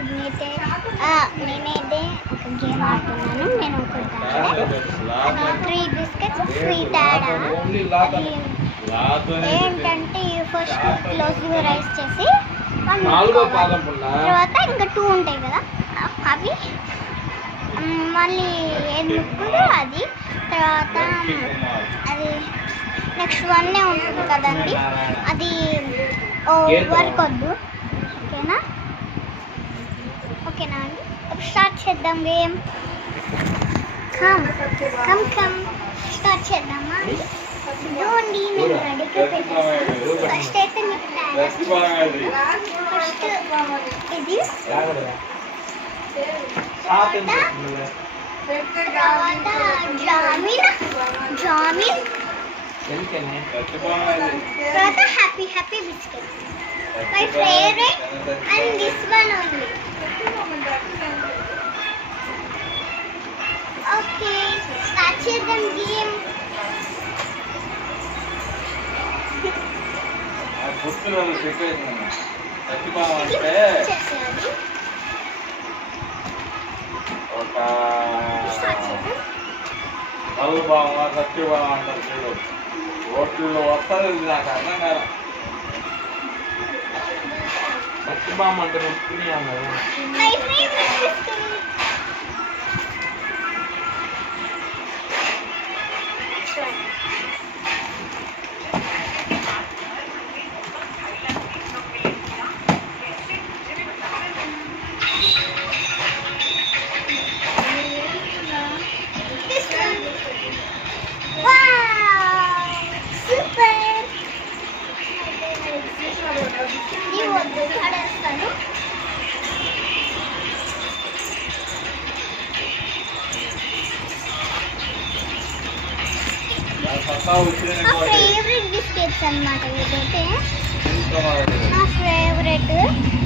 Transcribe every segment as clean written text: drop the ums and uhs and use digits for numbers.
ఇప్పుడు నేనైతే ఒక గేమ్ ఆడుతున్నాను. నేను ఒక 3 బిస్కెట్స్ ఫ్రీ తేడా. ఏంటంటే ఫస్ట్ క్లోజ్ యువర్ ఐస్ చేసి తర్వాత ఇంకా 2 ఉంటాయి కదా, అవి మళ్ళీ ఏది ముక్కులో అది, తర్వాత అది నెక్స్ట్ 1 ఉంటుంది కదండి, అది వర్క్ వద్దు. ఓకేనా అండి? స్టార్ట్ చేద్దాం గేమ్. కమ్ స్టార్ట్ చేద్దామా అండి? ఇదిగోండి నేను రెడీగా పెట్టేస్తాను. ఫస్ట్ అయితే మీకు ఫస్ట్ ఇది, తర్వాత జామిన్, తర్వాత happy biscuit. My favorite and this one only. Okay, start చేద్దాం గేమ్. గుర్తులు పెట్టేసాను. చచ్చిపోవాలంటే ఒక నలుగు బాగా చచ్చిపోవడం అంటారు చూడు. ఓట్లు వస్తారు, నాకు అర్థం కాదు. చచ్చిపోవం అంటే నొప్పుకున్నాను. నా ఫేవరెట్ బిస్కెట్స్ అన్నమాట ఇదైతే. నా ఫేవరెట్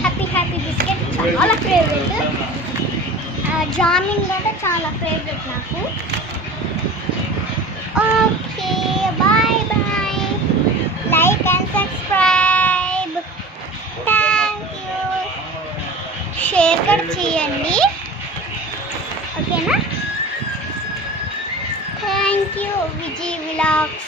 హ్యాపీ బిస్కెట్, చాలా ఫేవరెట్. జామిన్ కూడా చాలా ఫేవరెట్ నాకు. Okay, bye like and subscribe. Thank you. Share కూడా చేయండి. ఓకేనా? Thank you, Vijay Vlogs.